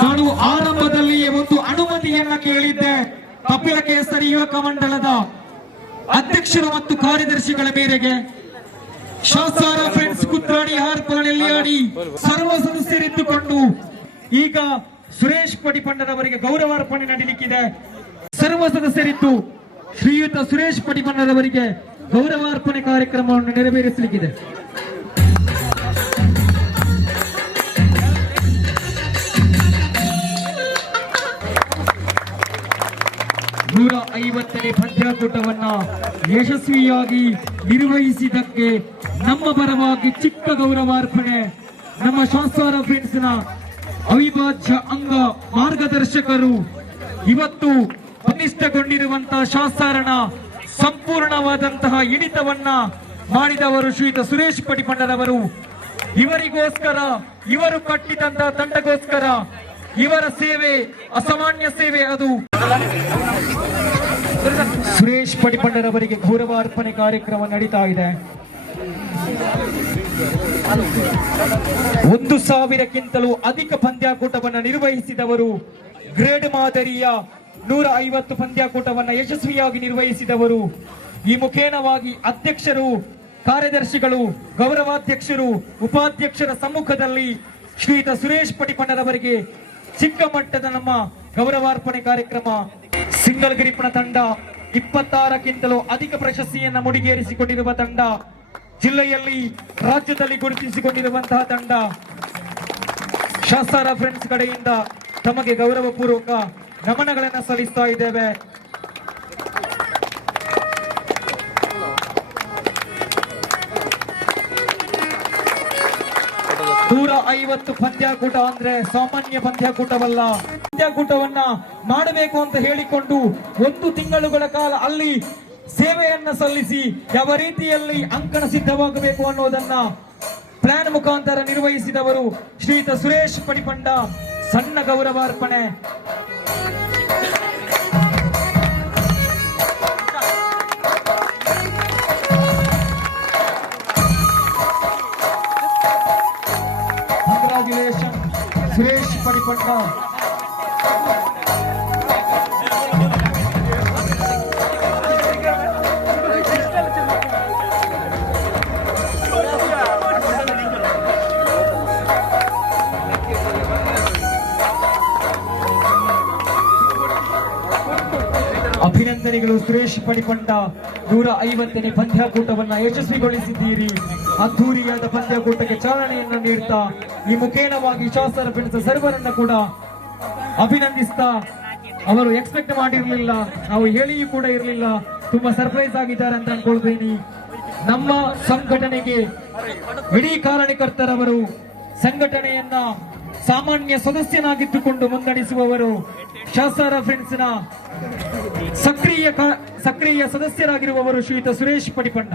ನಾನು ಆರಂಭದಲ್ಲಿಯೇ ಒಂದು ಅನುಮತಿಯನ್ನ ಕೇಳಿದ್ದೆ. ಕಪಿಲ ಕೇಸರಿ ಯುವಕ ಮಂಡಳದ ಅಧ್ಯಕ್ಷರು ಮತ್ತು ಕಾರ್ಯದರ್ಶಿಗಳ ಮೇರೆಗೆ ಶಾಸಾರ ಫ್ರೆಂಡ್ಸ್ ಕುತ್ರಾಡಿ ಹಾರ್ಪಳ್ಳಿ ಆಡಿ ಸರ್ವ ಸದಸ್ಯರಿದ್ದುಕೊಂಡು ಈಗ ಸುರೇಶ್ ಪಡಿಪಣ್ಣರವರಿಗೆ ಗೌರವಾರ್ಪಣೆ ನಡೆಯಲಿಕ್ಕಿದೆ. ಸರ್ವ ಸದಸ್ಯರಿದ್ದು ಶ್ರೀಯುತ ಸುರೇಶ್ ಪಡಿಪಣ್ಣರವರಿಗೆ ಗೌರವಾರ್ಪಣೆ ಕಾರ್ಯಕ್ರಮವನ್ನು ನೆರವೇರಿಸಲಿಕ್ಕಿದೆ. 150ನೇ ಪಂದ್ಯಾಕೂಟವನ್ನ ಯಶಸ್ವಿಯಾಗಿ ನಿರ್ವಹಿಸಿದ್ದಕ್ಕೆ ನಮ್ಮ ಪರವಾಗಿ ಚಿಕ್ಕ ಗೌರವಾರ್ಪಣೆ. ನಮ್ಮ ಶಾಸಾರ ಫ್ರೆಂಡ್ಸ್ ನ ಅವಿಭಾಜ್ಯ ಅಂಗ ಮಾರ್ಗದರ್ಶಕರು, ಇವತ್ತು ಬಲಿಷ್ಠಗೊಂಡಿರುವಂತಹ ಶಾಸಾರನ ಸಂಪೂರ್ಣವಾದಂತಹ ಹಿಡಿತವನ್ನ ಮಾಡಿದವರು ಶ್ರೀಯುತ ಸುರೇಶ್ ಪಡಿಪಣ್ಣರವರು. ಇವರಿಗೋಸ್ಕರ, ಇವರು ಕಟ್ಟಿದಂತಹ ತಂಡಗೋಸ್ಕರ ಇವರ ಸೇವೆ ಅಸಾಮಾನ್ಯ ಸೇವೆ. ಅದು ಸುರೇಶ್ ಪಡಿಪಣ್ಣರವರಿಗೆ ಗೌರವಾರ್ಪಣೆ ಕಾರ್ಯಕ್ರಮ ನಡೀತಾ ಇದೆ. 1000ಕ್ಕಿಂತಲೂ ಅಧಿಕ ಪಂದ್ಯಾಕೂಟವನ್ನು ನಿರ್ವಹಿಸಿದವರು, ಗ್ರೇಡ್ ಮಾದರಿಯ 150 ಪಂದ್ಯಾಕೂಟವನ್ನು ಯಶಸ್ವಿಯಾಗಿ ನಿರ್ವಹಿಸಿದವರು. ಈ ಮುಖೇನವಾಗಿ ಅಧ್ಯಕ್ಷರು, ಕಾರ್ಯದರ್ಶಿಗಳು, ಗೌರವಾಧ್ಯಕ್ಷರು, ಉಪಾಧ್ಯಕ್ಷರ ಸಮ್ಮುಖದಲ್ಲಿ ಶ್ರೀಯುತ ಸುರೇಶ್ ಪಡಿಪಣ್ಣರವರಿಗೆ ಚಿಕ್ಕ ಮಟ್ಟದ ನಮ್ಮ ಗೌರವಾರ್ಪಣೆ ಕಾರ್ಯಕ್ರಮ. ಸಿಂಗಲ್ ಗ್ರಿಪ್ನ ತಂಡ 26ಕ್ಕಿಂತಲೂ ಅಧಿಕ ಪ್ರಶಸ್ತಿಯನ್ನ ಮುಡಿಗೇರಿಸಿಕೊಂಡಿರುವ ತಂಡ, ಜಿಲ್ಲೆಯಲ್ಲಿ ರಾಜ್ಯದಲ್ಲಿ ಗುರುತಿಸಿಕೊಂಡಿರುವಂತಹ ತಂಡ. ಶಾಸಾರ ಫ್ರೆಂಡ್ಸ್ ಕಡೆಯಿಂದ ತಮಗೆ ಗೌರವಪೂರ್ವಕ ನಮನಗಳನ್ನು ಸಲ್ಲಿಸ್ತಾ ಇದ್ದೇವೆ. ನೂರ 50 ಪಂದ್ಯಾಕೂಟ ಅಂದ್ರೆ ಸಾಮಾನ್ಯ ಪಂದ್ಯಾಕೂಟವಲ್ಲ. ಪಂದ್ಯಾಕೂಟವನ್ನ ಮಾಡಬೇಕು ಅಂತ ಹೇಳಿಕೊಂಡು 1 ತಿಂಗಳುಗಳ ಕಾಲ ಅಲ್ಲಿ ಸೇವೆಯನ್ನ ಸಲ್ಲಿಸಿ ಯಾವ ರೀತಿಯಲ್ಲಿ ಅಂಕಣ ಸಿದ್ಧವಾಗಬೇಕು ಅನ್ನೋದನ್ನ ಪ್ಲಾನ್ ಮುಖಾಂತರ ನಿರ್ವಹಿಸಿದವರು ಶ್ರೀಯುತ ಸುರೇಶ್ ಪಡಿಪಣ್ಣ. ಸಣ್ಣ ಗೌರವಾರ್ಪಣೆ. ಕಂಗ್ರಾಚುಲೇಷನ್ ಸುರೇಶ್ ಪಡಿಪಣ್ಣ. ಅಭಿನಂದನೆಗಳು ಸುರೇಶ್ ಪಡಿಪಣ್ಣ. 150ನೇ ಪಂದ್ಯಾಕೂಟವನ್ನ ಯಶಸ್ವಿಗೊಳಿಸಿದ್ದೀರಿ. ಅದ್ಧೂರಿಯಾದ ಪಂದ್ಯಾಕೂಟಕ್ಕೆ ಚಾಲನೆಯನ್ನು ನೀಡುತ್ತಾ ಈ ಮುಖೇನವಾಗಿ ಶಾಸನ ಫ್ರೆಂಡ್ಸ್ ಸರ್ವರನ್ನ ಕೂಡ ಅಭಿನಂದಿಸ್ತಾ, ಅವರು ಎಕ್ಸ್ಪೆಕ್ಟ್ ಮಾಡಿರಲಿಲ್ಲ, ನಾವು ಹೇಳಿಯೂ ಕೂಡ ಇರಲಿಲ್ಲ, ತುಂಬಾ ಸರ್ಪ್ರೈಸ್ ಆಗಿದ್ದಾರೆ ಅಂತ ಅನ್ಕೊಳ್ತೀನಿ. ನಮ್ಮ ಸಂಘಟನೆಗೆ ಇಡೀ ಕಾರಣಕರ್ತರವರು, ಸಂಘಟನೆಯನ್ನ ಸಾಮಾನ್ಯ ಸದಸ್ಯನಾಗಿದ್ದುಕೊಂಡು ಮುನ್ನಡೆಸುವವರು, ಶಾಸಾರ ಫ್ರೆಂಡ್ಸ್ ನ ಸಕ್ರಿಯ ಸದಸ್ಯರಾಗಿರುವವರು ಶ್ರೀಯುತ ಸುರೇಶ್ ಪಡಿಪಣ್ಣ.